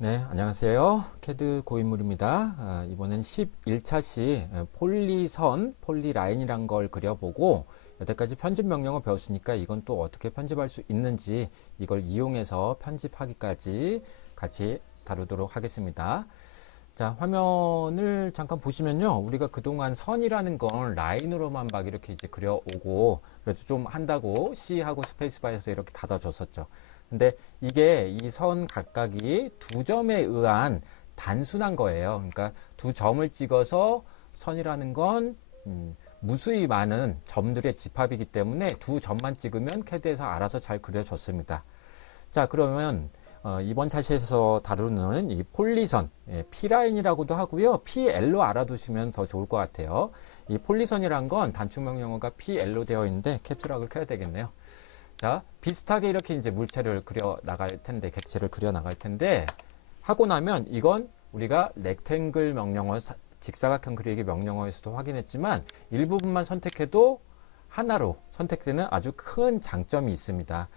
네, 안녕하세요. 캐드 고인물입니다. 이번엔 11차 시 폴리선, 폴리라인이란 걸 그려보고 여태까지 편집 명령어 배웠으니까 이건 또 어떻게 편집할 수 있는지 이걸 이용해서 편집하기까지 같이 다루도록 하겠습니다. 자, 화면을 잠깐 보시면요. 우리가 그동안 선이라는 건 라인으로만 막 이렇게 이제 그려오고 그래서 좀 한다고 C하고 스페이스바에서 이렇게 닫아줬었죠. 근데 이게 이 선 각각이 두 점에 의한 단순한 거예요. 그러니까 두 점을 찍어서 선이라는 건 무수히 많은 점들의 집합이기 때문에 두 점만 찍으면 캐드에서 알아서 잘 그려졌습니다. 자, 그러면 이번 차시에서 다루는 이 폴리선, P라인이라고도 하고요. PL로 알아두시면 더 좋을 것 같아요. 이 폴리선이란 건 단축 명령어가 PL로 되어 있는데 캡슐락을 켜야 되겠네요. 자, 비슷하게 이렇게 이제 물체를 그려 나갈 텐데, 객체를 그려 나갈 텐데, 하고 나면 이건 우리가 렉탱글 명령어, 직사각형 그리기 명령어에서도 확인했지만 일부분만 선택해도 하나로 선택되는 아주 큰 장점이 있습니다.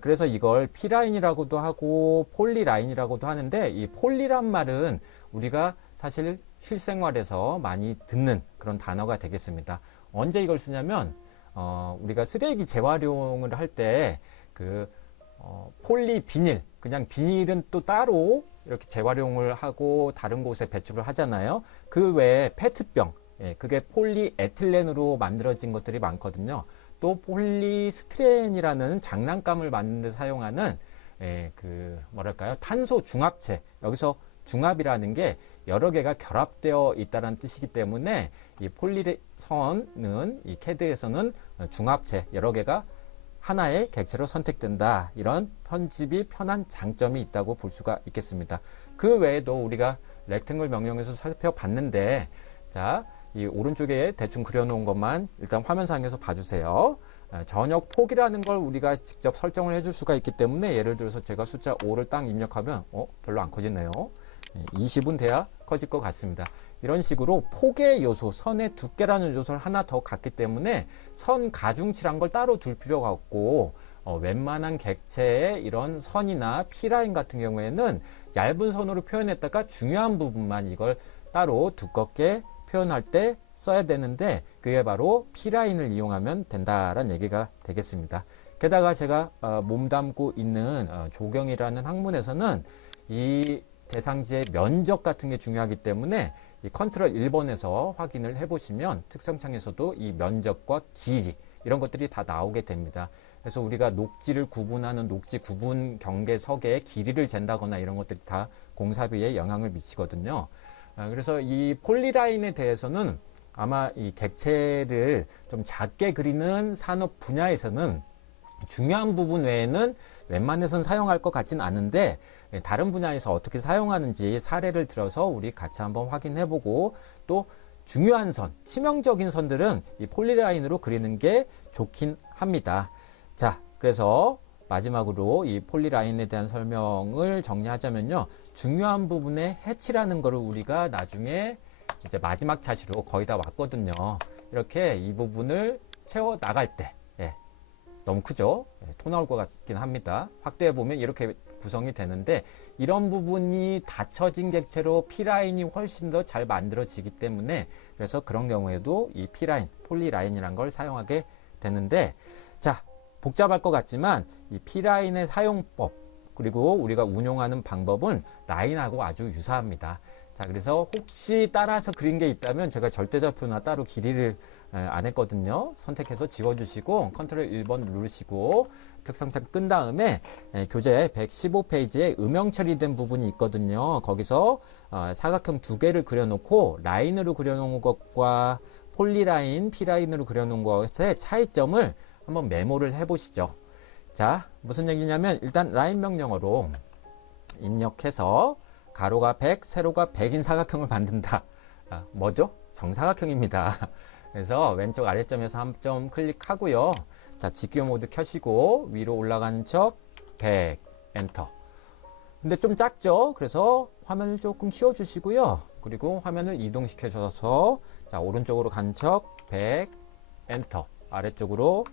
그래서 이걸 P라인이라고도 하고 폴리라인이라고도 하는데, 이 폴리란 말은 우리가 사실 실생활에서 많이 듣는 그런 단어가 되겠습니다. 언제 이걸 쓰냐면 우리가 쓰레기 재활용을 할 때 폴리 비닐, 그냥 비닐은 또 따로 이렇게 재활용을 하고 다른 곳에 배출을 하잖아요. 그 외에 페트병, 그게 폴리에틸렌으로 만들어진 것들이 많거든요. 또 폴리스티렌이라는 장난감을 만드는 데 사용하는 뭐랄까요? 탄소 중합체. 여기서 중합이라는 게 여러 개가 결합되어 있다는 뜻이기 때문에 이 폴리선은 이 캐드에서는 중합체 여러 개가 하나의 객체로 선택된다. 이런 편집이 편한 장점이 있다고 볼 수가 있겠습니다. 그 외에도 우리가 렉탱글 명령에서 살펴봤는데, 자, 이 오른쪽에 대충 그려놓은 것만 일단 화면상에서 봐주세요. 전역 폭이라는 걸 우리가 직접 설정을 해줄 수가 있기 때문에 예를 들어서 제가 숫자 5를 딱 입력하면 별로 안 커지네요. 20은 돼야 커질 것 같습니다. 이런 식으로 폭의 요소, 선의 두께라는 요소를 하나 더 갖기 때문에 선 가중치란 걸 따로 둘 필요가 없고 웬만한 객체의 이런 선이나 P라인 같은 경우에는 얇은 선으로 표현했다가 중요한 부분만 이걸 따로 두껍게 표현할 때 써야 되는데 그게 바로 P라인을 이용하면 된다라는 얘기가 되겠습니다. 게다가 제가 몸담고 있는 조경이라는 학문에서는 이 대상지의 면적 같은 게 중요하기 때문에 이 컨트롤 1번에서 확인을 해보시면 특성창에서도 이 면적과 길이 이런 것들이 다 나오게 됩니다. 그래서 우리가 녹지를 구분하는 녹지 구분 경계석의 길이를 잰다거나 이런 것들이 다 공사비에 영향을 미치거든요. 그래서 이 폴리라인에 대해서는 아마 이 객체를 좀 작게 그리는 산업 분야에서는 중요한 부분 외에는 웬만해서는 사용할 것 같진 않은데 다른 분야에서 어떻게 사용하는지 사례를 들어서 우리 같이 한번 확인해보고 또 중요한 선, 치명적인 선들은 이 폴리라인으로 그리는 게 좋긴 합니다. 자, 그래서 마지막으로 이 폴리라인에 대한 설명을 정리하자면요. 중요한 부분의 해치라는 거를 우리가 나중에 이제 마지막 차시로 거의 다 왔거든요. 이렇게 이 부분을 채워 나갈 때 너무 크죠? 토 나올 것 같긴 합니다. 확대해 보면 이렇게 구성이 되는데 이런 부분이 닫혀진 객체로 P라인이 훨씬 더 잘 만들어지기 때문에 그래서 그런 경우에도 이 P라인, 폴리라인이라는 걸 사용하게 되는데 자, 복잡할 것 같지만 이 P라인의 사용법 그리고 우리가 운용하는 방법은 라인하고 아주 유사합니다. 자, 그래서 혹시 따라서 그린 게 있다면 제가 절대좌표나 따로 길이를 안 했거든요. 선택해서 지워주시고 컨트롤 1번 누르시고 특성창 끈 다음에 교재 115페이지에 음영 처리된 부분이 있거든요. 거기서 사각형 두 개를 그려놓고 라인으로 그려놓은 것과 폴리라인, P라인으로 그려놓은 것의 차이점을 한번 메모를 해보시죠. 자, 무슨 얘기냐면 일단 라인 명령어로 입력해서 가로가 100, 세로가 100인 사각형을 만든다. 뭐죠? 정사각형입니다. 그래서 왼쪽 아래점에서 한 점 클릭하고요. 자, 직교 모드 켜시고 위로 올라가는 척 100, 엔터. 근데 좀 작죠? 그래서 화면을 조금 키워주시고요. 그리고 화면을 이동시켜줘서 자, 오른쪽으로 간 척 100, 엔터. 아래쪽으로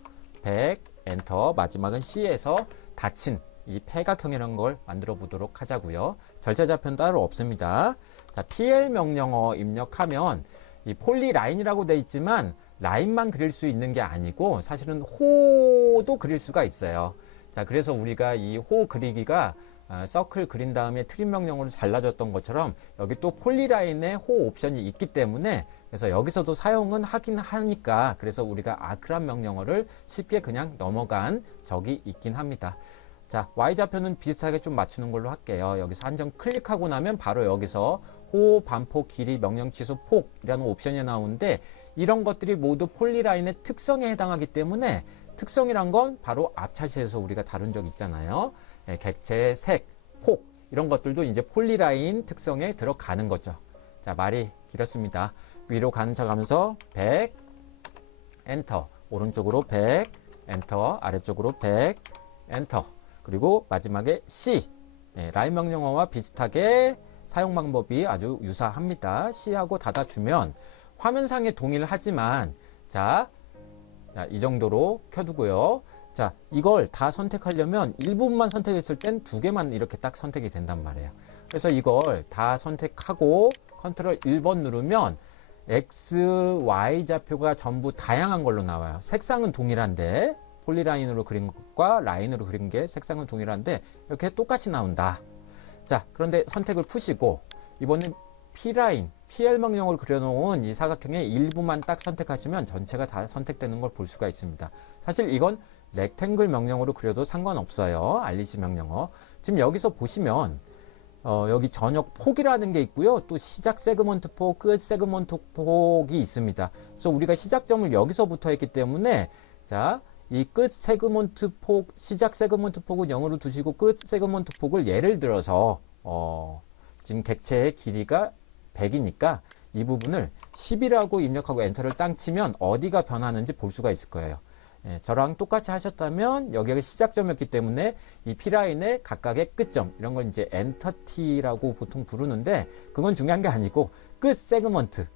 100, 엔터. 마지막은 C에서 닫힌 이 패각형이라는 걸 만들어 보도록 하자고요. 절차좌표는 따로 없습니다. 자, PL 명령어 입력하면 이 폴리라인이라고 돼 있지만 라인만 그릴 수 있는 게 아니고 사실은 호도 그릴 수가 있어요. 자, 그래서 우리가 이 호 그리기가 서클 그린 다음에 트림 명령어로 잘라줬던 것처럼 여기 또 폴리라인에 호 옵션이 있기 때문에 그래서 여기서도 사용은 하긴 하니까 그래서 우리가 아크란 명령어를 쉽게 그냥 넘어간 적이 있긴 합니다. 자, Y좌표는 비슷하게 좀 맞추는 걸로 할게요. 여기서 한 점 클릭하고 나면 바로 여기서 호, 반폭, 길이, 명령 취소, 폭이라는 옵션이 나오는데 이런 것들이 모두 폴리라인의 특성에 해당하기 때문에 특성이란 건 바로 앞 차시에서 우리가 다룬 적 있잖아요. 객체, 색, 폭 이런 것들도 이제 폴리라인 특성에 들어가는 거죠. 자, 말이 길었습니다. 위로 가는 척 하면서 100, 엔터, 오른쪽으로 100, 엔터, 아래쪽으로 100, 엔터. 그리고 마지막에 C, 라인 명령어와 비슷하게 사용 방법이 아주 유사합니다. C하고 닫아주면 화면상에 동의를 하지만 자, 이 정도로 켜두고요. 자, 이걸 다 선택하려면 일부분만 선택했을 땐 두 개만 이렇게 딱 선택이 된단 말이에요. 그래서 이걸 다 선택하고 컨트롤 1번 누르면 X, Y 좌표가 전부 다양한 걸로 나와요. 색상은 동일한데 폴리라인으로 그린 것과 라인으로 그린 게 색상은 동일한데 이렇게 똑같이 나온다. 자, 그런데 선택을 푸시고 이번엔 P라인, PL 명령을 그려놓은 이 사각형의 일부만 딱 선택하시면 전체가 다 선택되는 걸 볼 수가 있습니다. 사실 이건 렉탱글 명령으로 그려도 상관없어요. 알리시 명령어. 지금 여기서 보시면 여기 전역 폭이라는 게 있고요. 또 시작 세그먼트 폭, 끝 세그먼트 폭이 있습니다. 그래서 우리가 시작점을 여기서부터 했기 때문에 자, 이 끝 세그먼트 폭, 시작 세그먼트 폭은 0으로 두시고 끝 세그먼트 폭을 예를 들어서 지금 객체의 길이가 100이니까 이 부분을 10이라고 입력하고 엔터를 땅 치면 어디가 변하는지 볼 수가 있을 거예요. 저랑 똑같이 하셨다면 여기가 시작점이었기 때문에 이 P라인의 각각의 끝점 이런 걸 이제 엔터티라고 보통 부르는데 그건 중요한 게 아니고 끝 세그먼트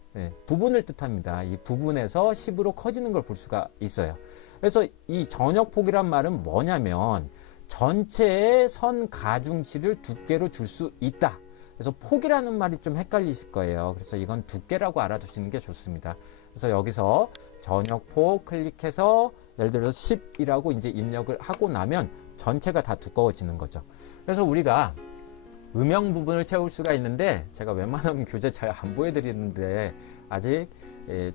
부분을 뜻합니다. 이 부분에서 10으로 커지는 걸 볼 수가 있어요. 그래서 이 전역폭이란 말은 뭐냐면 전체의 선 가중치를 두께로 줄 수 있다. 그래서 폭이라는 말이 좀 헷갈리실 거예요. 그래서 이건 두께라고 알아두시는 게 좋습니다. 그래서 여기서 전역폭 클릭해서 예를 들어서 10이라고 이제 입력을 하고 나면 전체가 다 두꺼워지는 거죠. 그래서 우리가 음영 부분을 채울 수가 있는데 제가 웬만하면 교재 잘 안 보여드리는데 아직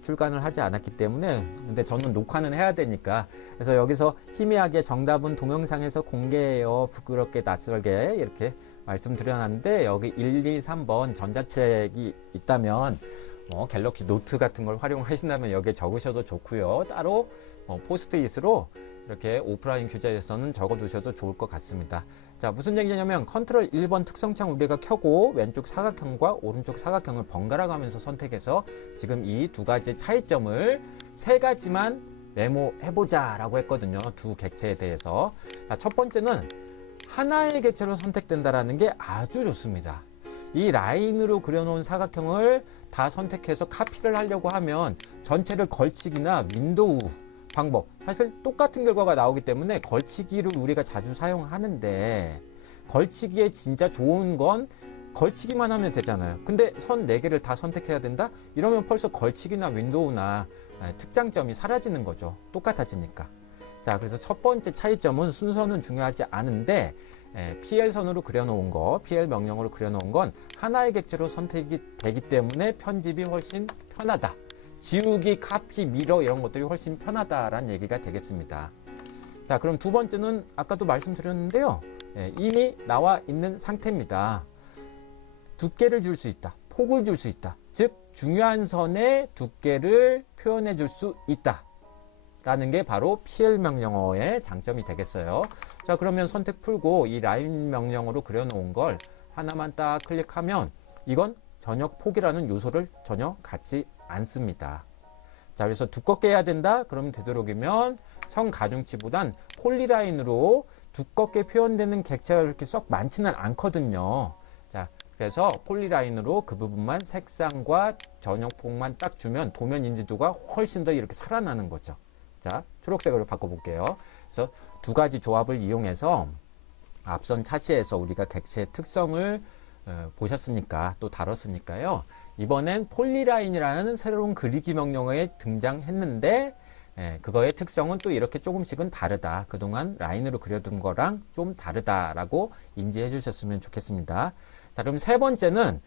출간을 하지 않았기 때문에 근데 저는 녹화는 해야 되니까 그래서 여기서 희미하게 정답은 동영상에서 공개해요. 부끄럽게 낯설게 이렇게 말씀드려놨는데 여기 1, 2, 3번 전자책이 있다면 갤럭시 노트 같은 걸 활용하신다면 여기에 적으셔도 좋고요. 따로 포스트잇으로 이렇게 오프라인 교재에서는 적어두셔도 좋을 것 같습니다. 자, 무슨 얘기냐면 컨트롤 1번 특성창 우리가 켜고 왼쪽 사각형과 오른쪽 사각형을 번갈아 가면서 선택해서 지금 이 두 가지 차이점을 세 가지만 메모해보자 라고 했거든요. 두 객체에 대해서. 자, 첫 번째는 하나의 객체로 선택된다라는 게 아주 좋습니다. 이 라인으로 그려놓은 사각형을 다 선택해서 카피를 하려고 하면 전체를 걸치기나 윈도우 방법 사실 똑같은 결과가 나오기 때문에 걸치기를 우리가 자주 사용하는데 걸치기에 진짜 좋은 건 걸치기만 하면 되잖아요. 근데 선 4개를 다 선택해야 된다? 이러면 벌써 걸치기나 윈도우나 특장점이 사라지는 거죠. 똑같아지니까. 자, 그래서 첫 번째 차이점은 순서는 중요하지 않은데 PL선으로 그려놓은 거, PL 명령으로 그려놓은 건 하나의 객체로 선택이 되기 때문에 편집이 훨씬 편하다. 지우기, 카피, 미러 이런 것들이 훨씬 편하다라는 얘기가 되겠습니다. 자, 그럼 두 번째는 아까도 말씀드렸는데요. 이미 나와 있는 상태입니다. 두께를 줄 수 있다. 폭을 줄 수 있다. 즉 중요한 선의 두께를 표현해 줄 수 있다. 라는 게 바로 PL 명령어의 장점이 되겠어요. 자, 그러면 선택 풀고 이 라인 명령어로 그려놓은 걸 하나만 딱 클릭하면 이건 전역 폭이라는 요소를 전혀 갖지 않습니다. 자, 그래서 두껍게 해야 된다? 그러면 되도록이면 선 가중치보단 폴리라인으로 두껍게 표현되는 객체가 그렇게 썩 많지는 않거든요. 자, 그래서 폴리라인으로 그 부분만 색상과 전역폭만 딱 주면 도면 인지도가 훨씬 더 이렇게 살아나는 거죠. 자, 초록색으로 바꿔볼게요. 그래서 두 가지 조합을 이용해서 앞선 차시에서 우리가 객체의 특성을 보셨으니까 또 다뤘으니까요. 이번엔 폴리라인이라는 새로운 그리기 명령어에 등장했는데 그거의 특성은 또 이렇게 조금씩은 다르다. 그동안 라인으로 그려둔 거랑 좀 다르다라고 인지해 주셨으면 좋겠습니다. 자, 그럼 세 번째는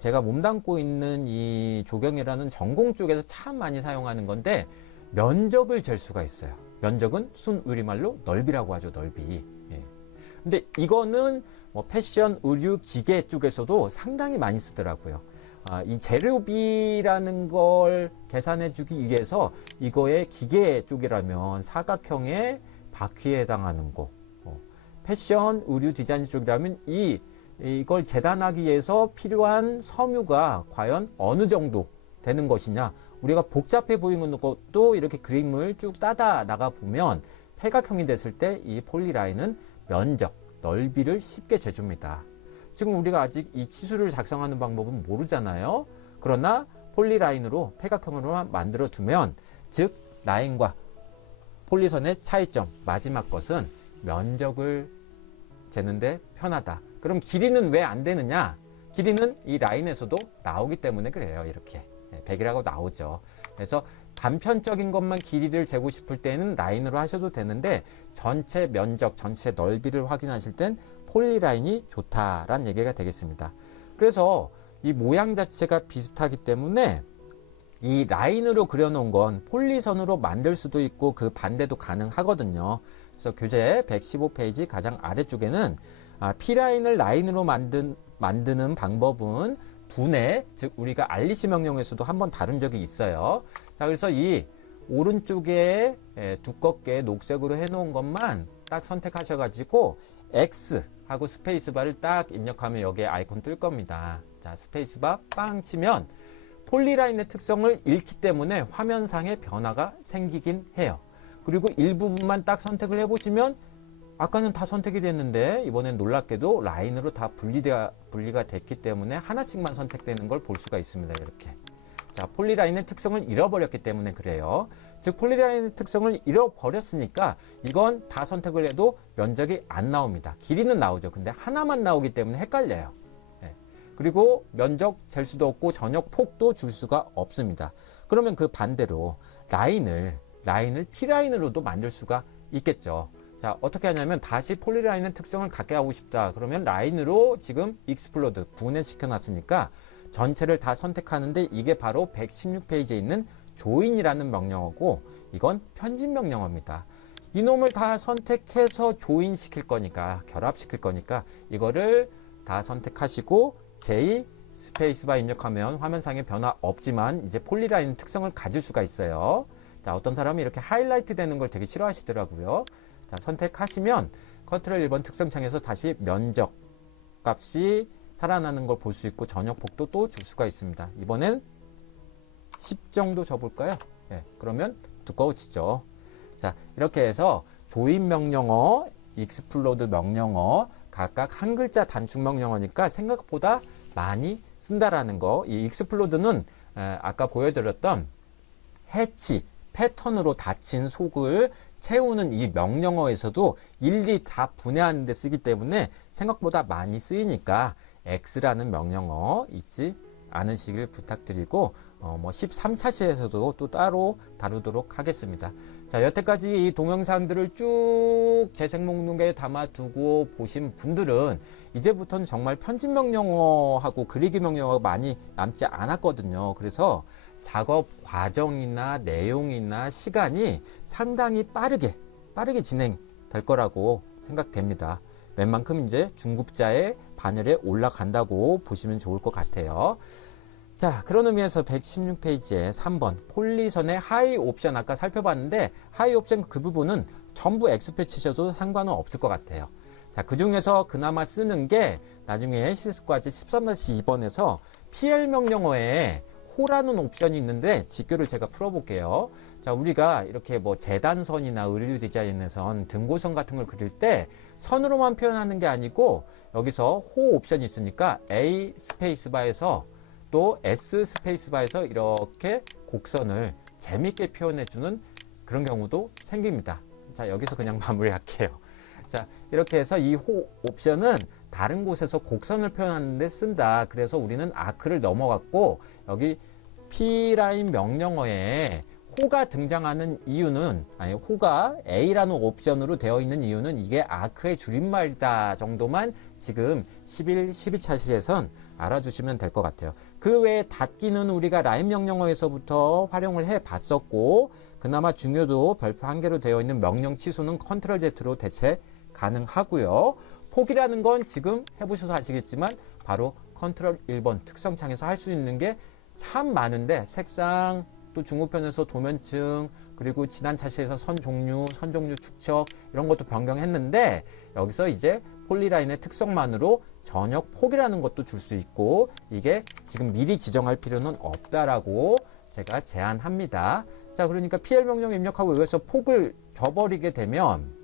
제가 몸담고 있는 이 조경이라는 전공 쪽에서 참 많이 사용하는 건데 면적을 잴 수가 있어요. 면적은 순 우리말로 넓이라고 하죠. 넓이. 근데 이거는 뭐 패션, 의류, 기계 쪽에서도 상당히 많이 쓰더라고요. 이 재료비라는 걸 계산해 주기 위해서 이거의 기계 쪽이라면 사각형의 바퀴에 해당하는 거, 패션, 의류 디자인 쪽이라면 이걸 재단하기 위해서 필요한 섬유가 과연 어느 정도 되는 것이냐. 우리가 복잡해 보이는 것도 이렇게 그림을 쭉 따다 나가 보면 팔각형이 됐을 때 이 폴리라인은 면적, 넓이를 쉽게 재줍니다. 지금 우리가 아직 이 치수를 작성하는 방법은 모르잖아요. 그러나 폴리라인으로 팔각형으로 만들어 두면, 즉 라인과 폴리선의 차이점, 마지막 것은 면적을 재는데 편하다. 그럼 길이는 왜 안 되느냐? 길이는 이 라인에서도 나오기 때문에 그래요. 이렇게 100이라고 나오죠. 그래서 단편적인 것만 길이를 재고 싶을 때는 라인으로 하셔도 되는데 전체 면적, 전체 넓이를 확인하실 땐 폴리라인이 좋다라는 얘기가 되겠습니다. 그래서 이 모양 자체가 비슷하기 때문에 이 라인으로 그려놓은 건 폴리선으로 만들 수도 있고 그 반대도 가능하거든요. 그래서 교재 115페이지 가장 아래쪽에는 P라인을 라인으로 만드는 방법은 분해, 즉 우리가 알리시 명령에서도 한번 다룬 적이 있어요. 자, 그래서 이 오른쪽에 두껍게 녹색으로 해놓은 것만 딱 선택하셔가지고 X 하고 스페이스바를 딱 입력하면 여기에 아이콘 뜰 겁니다. 자, 스페이스바 빵 치면 폴리라인의 특성을 잃기 때문에 화면상의 변화가 생기긴 해요. 그리고 일부분만 딱 선택을 해보시면 아까는 다 선택이 됐는데 이번엔 놀랍게도 라인으로 다 분리가 됐기 때문에 하나씩만 선택되는 걸 볼 수가 있습니다. 이렇게. 자, 폴리라인의 특성을 잃어버렸기 때문에 그래요. 즉 폴리라인의 특성을 잃어버렸으니까 이건 다 선택을 해도 면적이 안 나옵니다. 길이는 나오죠. 근데 하나만 나오기 때문에 헷갈려요. 그리고 면적 잴 수도 없고 전역 폭도 줄 수가 없습니다. 그러면 그 반대로 라인을 P라인으로도 만들 수가 있겠죠. 자, 어떻게 하냐면 다시 폴리라인의 특성을 갖게 하고 싶다. 그러면 라인으로 지금 익스플로드 분해시켜 놨으니까 전체를 다 선택하는데 이게 바로 116페이지에 있는 조인이라는 명령어고 이건 편집 명령어입니다. 이놈을 다 선택해서 조인시킬 거니까 결합시킬 거니까 이거를 다 선택하시고 J 스페이스바 입력하면 화면상에 변화 없지만 이제 폴리라인 특성을 가질 수가 있어요. 자, 어떤 사람이 이렇게 하이라이트 되는 걸 되게 싫어하시더라고요. 자, 선택하시면 컨트롤 1번 특성창에서 다시 면적 값이 살아나는 걸 볼 수 있고 전역폭도 또 줄 수가 있습니다. 이번엔 10 정도 줘볼까요? 그러면 두꺼워지죠. 자, 이렇게 해서 조인 명령어, 익스플로드 명령어 각각 한 글자 단축 명령어니까 생각보다 많이 쓴다라는 거. 이 익스플로드는 아까 보여드렸던 해치, 패턴으로 닫힌 속을 채우는 이 명령어에서도 일일이 다 분해하는 데 쓰기 때문에 생각보다 많이 쓰이니까 X라는 명령어 잊지 않으시길 부탁드리고 뭐 13차 시에서도 또 따로 다루도록 하겠습니다. 자, 여태까지 이 동영상들을 쭉 재생 목록에 담아두고 보신 분들은 이제부터는 정말 편집 명령어하고 그리기 명령어가 많이 남지 않았거든요. 그래서 작업 과정이나 내용이나 시간이 상당히 빠르게 진행될 거라고 생각됩니다. 웬만큼 이제 중급자의 반열에 올라간다고 보시면 좋을 것 같아요. 자, 그런 의미에서 116페이지에 3번 폴리선의 하이 옵션 아까 살펴봤는데 하이 옵션 그 부분은 전부 X표 치셔도 상관은 없을 것 같아요. 자, 그 중에서 그나마 쓰는 게 나중에 실습과제 13-2번에서 PL 명령어에 호라는 옵션이 있는데 직교를 제가 풀어볼게요. 자, 우리가 이렇게 뭐 재단선이나 의류 디자인에선 등고선 같은 걸 그릴 때 선으로만 표현하는 게 아니고 여기서 호 옵션이 있으니까 A 스페이스바에서 또 S 스페이스바에서 이렇게 곡선을 재밌게 표현해주는 그런 경우도 생깁니다. 자, 여기서 그냥 마무리할게요. 자, 이렇게 해서 이 옵션은 다른 곳에서 곡선을 표현하는 데 쓴다. 그래서 우리는 아크를 넘어갔고 여기 P라인 명령어에 호가 등장하는 이유는, 아니 호가 A라는 옵션으로 되어 있는 이유는 이게 아크의 줄임말이다 정도만 지금 11, 12차 시에선 알아주시면 될 것 같아요. 그 외에 닫기는 우리가 라인 명령어에서부터 활용을 해 봤었고, 그나마 중요도 별표 한 개로 되어 있는 명령 취소는 컨트롤 Z로 대체 가능하고요. 폭이라는 건 지금 해보셔서 아시겠지만 바로 컨트롤 1번 특성창에서 할 수 있는 게 참 많은데, 색상, 또 중우편에서 도면층, 그리고 지난 차시에서 선 종류 축척 이런 것도 변경했는데, 여기서 이제 폴리라인의 특성만으로 전역 폭이라는 것도 줄 수 있고, 이게 지금 미리 지정할 필요는 없다라고 제가 제안합니다. 자, 그러니까 PL 명령 입력하고 여기서 폭을 줘버리게 되면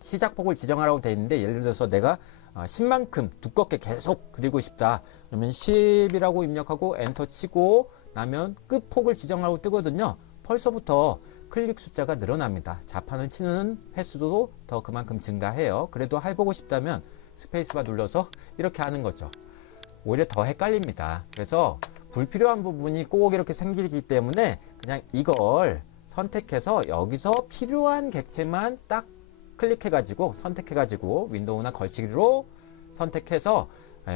시작 폭을 지정하라고 되어 있는데, 예를 들어서 내가 10만큼 두껍게 계속 그리고 싶다. 그러면 10이라고 입력하고 엔터 치고 나면 끝 폭을 지정하라고 뜨거든요. 벌써부터 클릭 숫자가 늘어납니다. 자판을 치는 횟수도 더 그만큼 증가해요. 그래도 해보고 싶다면 스페이스바 눌러서 이렇게 하는 거죠. 오히려 더 헷갈립니다. 그래서 불필요한 부분이 꼭 이렇게 생기기 때문에 그냥 이걸 선택해서 여기서 필요한 객체만 딱 클릭해가지고 선택해가지고 윈도우나 걸치기로 선택해서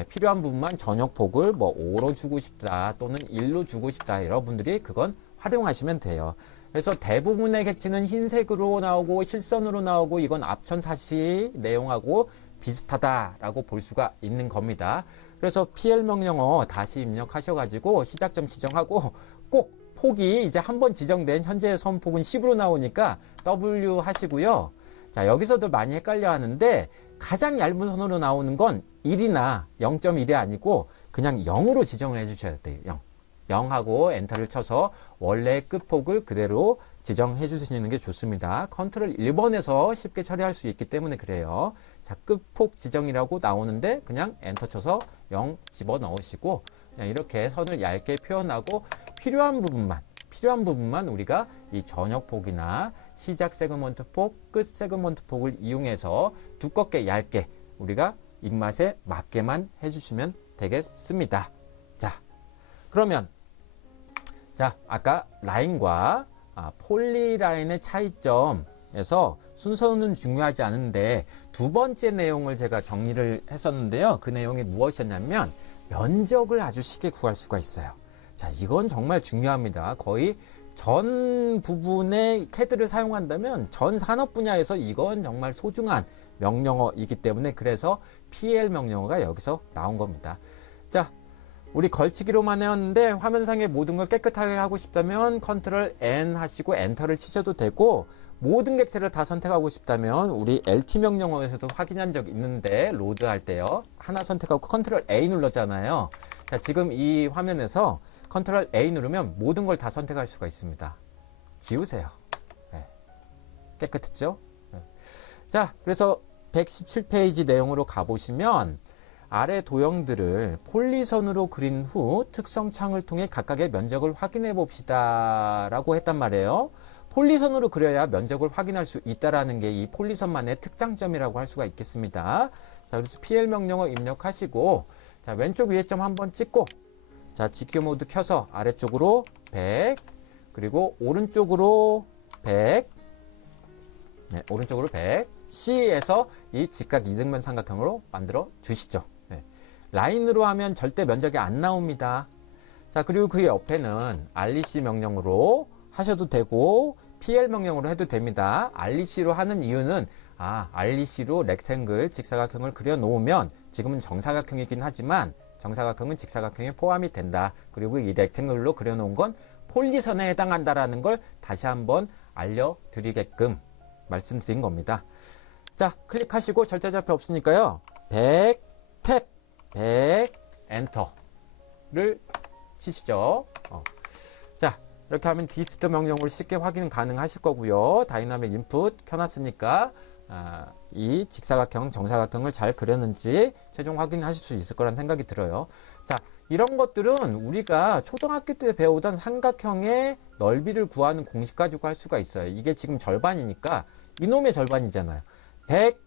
필요한 부분만 전역 폭을 뭐 5로 주고 싶다 또는 1로 주고 싶다, 여러분들이 그건 활용하시면 돼요. 그래서 대부분의 객체는 흰색으로 나오고 실선으로 나오고 이건 앞천 사시 내용하고 비슷하다라고 볼 수가 있는 겁니다. 그래서 PL 명령어 다시 입력하셔가지고 시작점 지정하고, 꼭 폭이 이제 한번 지정된 현재의 선폭은 10으로 나오니까 W 하시고요. 자, 여기서도 많이 헷갈려 하는데 가장 얇은 선으로 나오는 건 1이나 0.1이 아니고 그냥 0으로 지정을 해 주셔야 돼요. 0. 0 하고 엔터를 쳐서 원래 끝폭을 그대로 지정해 주시는 게 좋습니다. 컨트롤 1번에서 쉽게 처리할 수 있기 때문에 그래요. 자, 끝폭 지정이라고 나오는데 그냥 엔터 쳐서 0 집어 넣으시고, 그냥 이렇게 선을 얇게 표현하고 필요한 부분만 우리가 이 전역 폭이나 시작 세그먼트 폭, 끝 세그먼트 폭을 이용해서 두껍게 얇게 우리가 입맛에 맞게만 해주시면 되겠습니다. 자, 그러면 아까 라인과 폴리라인의 차이점에서 순서는 중요하지 않은데 두 번째 내용을 제가 정리를 했었는데요. 그 내용이 무엇이었냐면 면적을 아주 쉽게 구할 수가 있어요. 자, 이건 정말 중요합니다. 거의 전 부분의 CAD를 사용한다면 전 산업 분야에서 이건 정말 소중한 명령어이기 때문에, 그래서 PL 명령어가 여기서 나온 겁니다. 자, 우리 걸치기로만 해왔는데 화면상의 모든 걸 깨끗하게 하고 싶다면 컨트롤 N 하시고 엔터를 치셔도 되고, 모든 객체를 다 선택하고 싶다면 우리 LT 명령어에서도 확인한 적 있는데 로드할 때요, 하나 선택하고 컨트롤 A 눌렀잖아요. 자, 지금 이 화면에서 컨트롤 A 누르면 모든 걸 다 선택할 수가 있습니다. 지우세요. 네. 깨끗했죠? 네. 자, 그래서 117페이지 내용으로 가보시면 아래 도형들을 폴리선으로 그린 후 특성 창을 통해 각각의 면적을 확인해 봅시다 라고 했단 말이에요. 폴리선으로 그려야 면적을 확인할 수 있다라는 게 이 폴리선만의 특장점이라고 할 수가 있겠습니다. 자, 그래서 PL 명령어 입력하시고, 자, 왼쪽 위에 점 한번 찍고, 자, GQ 모드 켜서 아래쪽으로 100, 그리고 오른쪽으로 100, 네, 오른쪽으로 100, C에서 이 직각 이등변 삼각형으로 만들어 주시죠. 네. 라인으로 하면 절대 면적이 안 나옵니다. 자, 그리고 그 옆에는 REC 명령으로 하셔도 되고 PL 명령으로 해도 됩니다. REC로 하는 이유는 REC로 렉탱글 직사각형을 그려 놓으면 지금은 정사각형이긴 하지만 정사각형은 직사각형에 포함이 된다. 그리고 이 렉탱글로 그려 놓은 건 폴리선에 해당한다라는 걸 다시 한번 알려드리게끔 말씀드린 겁니다. 자, 클릭하시고 절대좌표 없으니까요, 100 탭 100 엔터를 치시죠. 자, 이렇게 하면 디스트 명령으로 쉽게 확인 가능하실 거고요. 다이나믹 인풋 켜놨으니까 이 직사각형, 정사각형을 잘 그렸는지 최종 확인하실 수 있을 거란 생각이 들어요. 자, 이런 것들은 우리가 초등학교 때 배우던 삼각형의 넓이를 구하는 공식 가지고 할 수가 있어요. 이게 지금 절반이니까 이놈의 절반이잖아요. 100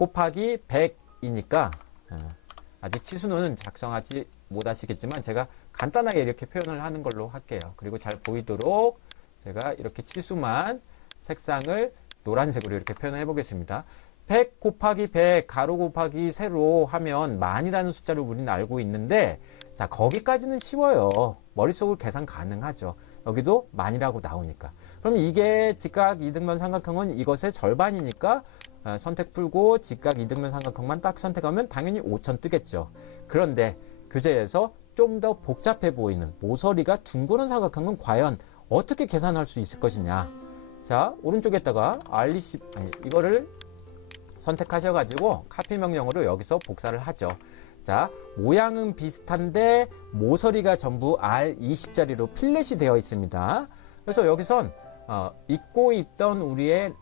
곱하기 100이니까 아직 치수는 작성하지 못하시겠지만 제가 간단하게 이렇게 표현을 하는 걸로 할게요. 그리고 잘 보이도록 제가 이렇게 치수만 색상을 노란색으로 이렇게 표현해 보겠습니다. 100 곱하기 100 가로 곱하기 세로 하면 만이라는 숫자를 우리는 알고 있는데, 자, 거기까지는 쉬워요. 머릿속으로 계산 가능하죠. 여기도 만이라고 나오니까. 그럼 이게 직각 이등변 삼각형은 이것의 절반이니까 선택 풀고 직각 이등변 삼각형만 딱 선택하면 당연히 5000 뜨겠죠. 그런데 교재에서 좀 더 복잡해 보이는 모서리가 둥그런 삼각형은 과연 어떻게 계산할 수 있을 것이냐. 자, 오른쪽에다가 이거를 선택하셔가지고 카피 명령으로 여기서 복사를 하죠. 자, 모양은 비슷한데 모서리가 전부 R20짜리로 필렛이 되어 있습니다. 그래서 여기선 잊고 있던 우리의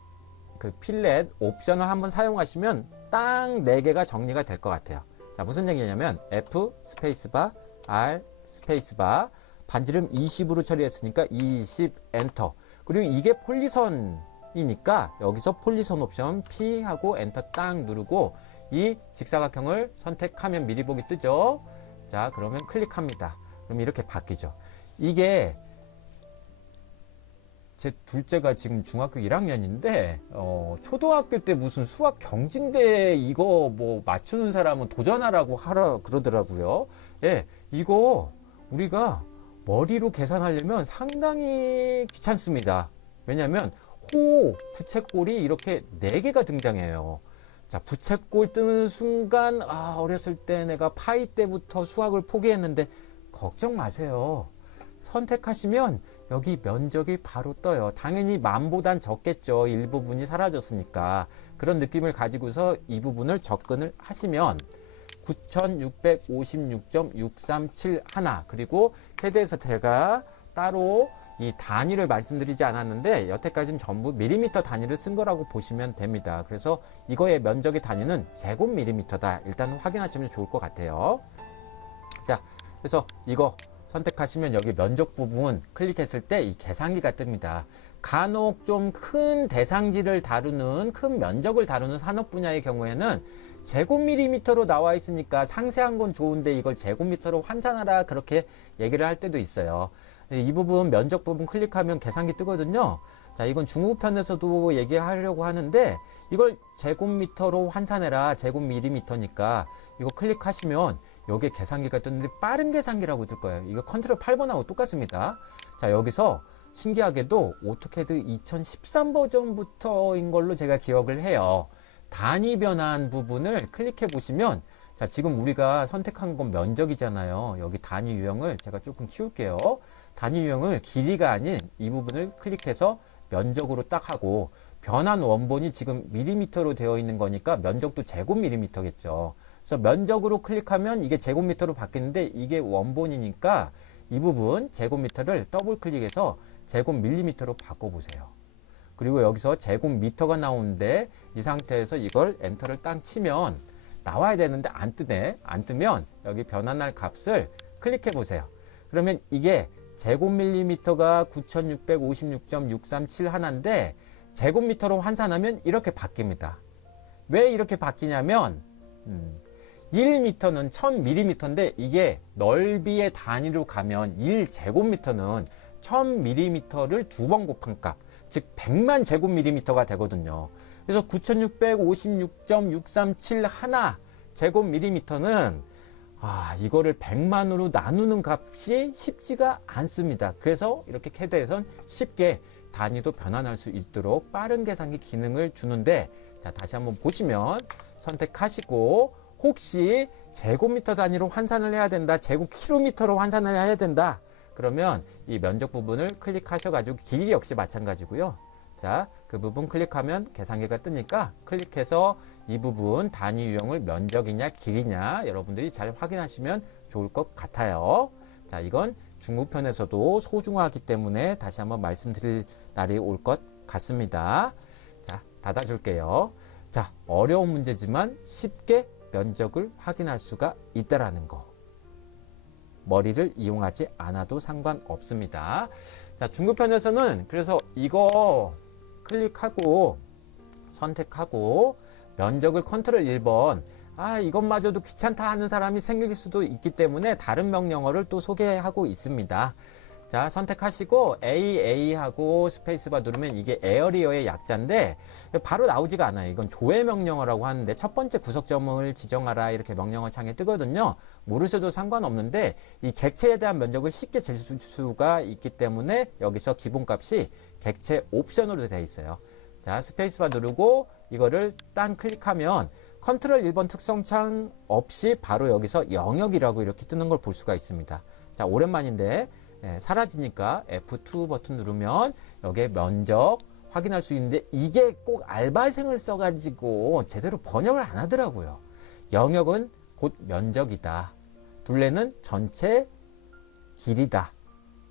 그 필렛 옵션을 한번 사용하시면 딱 4개가 정리가 될 것 같아요. 자, 무슨 얘기냐면 F 스페이스바 R 스페이스바 반지름 20으로 처리했으니까 20 엔터. 그리고 이게 폴리선이니까 여기서 폴리선 옵션 P 하고 엔터 딱 누르고 이 직사각형을 선택하면 미리 보기 뜨죠. 자, 그러면 클릭합니다. 그럼 이렇게 바뀌죠. 이게 제 둘째가 지금 중학교 1학년인데 초등학교 때 무슨 수학 경진대 이거 뭐 맞추는 사람은 도전하라고 하라 그러더라고요. 예, 이거 우리가 머리로 계산하려면 상당히 귀찮습니다. 왜냐하면 부채꼴이 이렇게 4개가 등장해요. 자, 부채꼴 뜨는 순간 어렸을 때 내가 파이 때부터 수학을 포기했는데 걱정 마세요. 선택하시면 여기 면적이 바로 떠요. 당연히 만보단 적겠죠. 일부분이 사라졌으니까. 그런 느낌을 가지고서 이 부분을 접근을 하시면 9656.6371 그리고 캐드에서 제가 따로 이 단위를 말씀드리지 않았는데 여태까지는 전부 밀리미터 단위를 쓴 거라고 보시면 됩니다. 그래서 이거의 면적의 단위는 제곱밀리미터다. 일단 확인하시면 좋을 것 같아요. 자, 그래서 이거 선택하시면 여기 면적 부분 클릭했을 때 이 계산기가 뜹니다. 간혹 좀 큰 대상지를 다루는 큰 면적을 다루는 산업 분야의 경우에는 제곱밀리미터로 나와 있으니까 상세한 건 좋은데 이걸 제곱미터로 환산하라 그렇게 얘기를 할 때도 있어요. 이 부분 면적 부분 클릭하면 계산기 뜨거든요. 자, 이건 중국편에서도 얘기하려고 하는데 이걸 제곱미터로 환산해라. 제곱밀리미터니까 이거 클릭하시면 여기에 계산기가 뜨는데 빠른 계산기라고 뜰 거예요. 이거 컨트롤 8번하고 똑같습니다. 자, 여기서 신기하게도 오토캐드 2013 버전부터인 걸로 제가 기억을 해요. 단위 변환 부분을 클릭해 보시면 자, 지금 우리가 선택한 건 면적이잖아요. 여기 단위 유형을 제가 조금 키울게요. 단위 유형을 길이가 아닌 이 부분을 클릭해서 면적으로 딱 하고 변환 원본이 지금 밀리미터로 되어 있는 거니까 면적도 제곱밀리미터겠죠. 그래서 면적으로 클릭하면 이게 제곱미터로 바뀌는데 이게 원본이니까 이 부분 제곱미터를 더블 클릭해서 제곱밀리미터로 바꿔보세요. 그리고 여기서 제곱미터가 나오는데 이 상태에서 이걸 엔터를 딱 치면 나와야 되는데 안 뜨네. 안 뜨면 여기 변환할 값을 클릭해 보세요. 그러면 이게 제곱밀리미터가 9656.6371인데 제곱미터로 환산하면 이렇게 바뀝니다. 왜 이렇게 바뀌냐면 1m는 1000mm인데 이게 넓이의 단위로 가면 1제곱미터는 1000mm를 2번 곱한 값, 즉 100만 제곱밀리미터가 되거든요. 그래서 9656.6371 제곱밀리미터는 이거를 100만으로 나누는 값이 쉽지가 않습니다. 그래서 이렇게 캐드에선 쉽게 단위도 변환할 수 있도록 빠른 계산기 기능을 주는데, 자, 다시 한번 보시면 선택하시고 혹시 제곱미터 단위로 환산을 해야 된다, 제곱킬로미터로 환산을 해야 된다, 그러면 이 면적 부분을 클릭하셔가지고 길이 역시 마찬가지고요. 자, 그 부분 클릭하면 계산기가 뜨니까 클릭해서 이 부분 단위 유형을 면적이냐 길이냐 여러분들이 잘 확인하시면 좋을 것 같아요. 자, 이건 중국편에서도 소중하기 때문에 다시 한번 말씀드릴 날이 올 것 같습니다. 자, 닫아줄게요. 자, 어려운 문제지만 쉽게 면적을 확인할 수가 있다라는 거. 머리를 이용하지 않아도 상관없습니다. 자, 중급편에서는 그래서 이거 클릭하고 선택하고 면적을 컨트롤 1번, 이것마저도 귀찮다 하는 사람이 생길 수도 있기 때문에 다른 명령어를 또 소개하고 있습니다. 자, 선택하시고 AA하고 스페이스바 누르면 이게 에어리어의 약자인데 바로 나오지가 않아요. 이건 조회 명령어라고 하는데 첫 번째 구석점을 지정하라 이렇게 명령어 창에 뜨거든요. 모르셔도 상관없는데 이 객체에 대한 면적을 쉽게 잴 수가 있기 때문에 여기서 기본값이 객체 옵션으로 되어 있어요. 자, 스페이스바 누르고 이거를 딱 클릭하면 컨트롤 1번 특성창 없이 바로 여기서 영역이라고 이렇게 뜨는 걸 볼 수가 있습니다. 자, 오랜만인데 사라지니까 F2 버튼 누르면 여기에 면적 확인할 수 있는데 이게 꼭 알바생을 써가지고 제대로 번역을 안 하더라고요. 영역은 곧 면적이다. 둘레는 전체 길이다.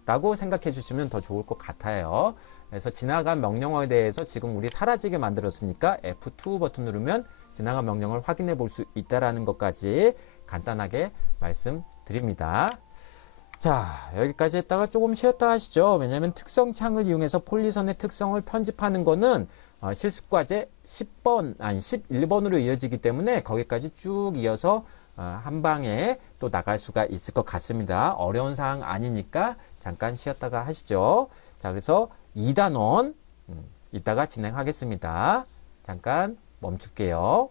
라고 생각해 주시면 더 좋을 것 같아요. 그래서 지나간 명령어에 대해서 지금 우리 사라지게 만들었으니까 F2 버튼 누르면 지나간 명령을 확인해 볼 수 있다는 것까지 간단하게 말씀드립니다. 자, 여기까지 했다가 조금 쉬었다 하시죠. 왜냐하면 특성창을 이용해서 폴리선의 특성을 편집하는 거는 실습과제 10번, 아니 11번으로 이어지기 때문에 거기까지 쭉 이어서 한 방에 또 나갈 수가 있을 것 같습니다. 어려운 사항 아니니까 잠깐 쉬었다가 하시죠. 자, 그래서 2단원 이따가 진행하겠습니다. 잠깐 멈출게요.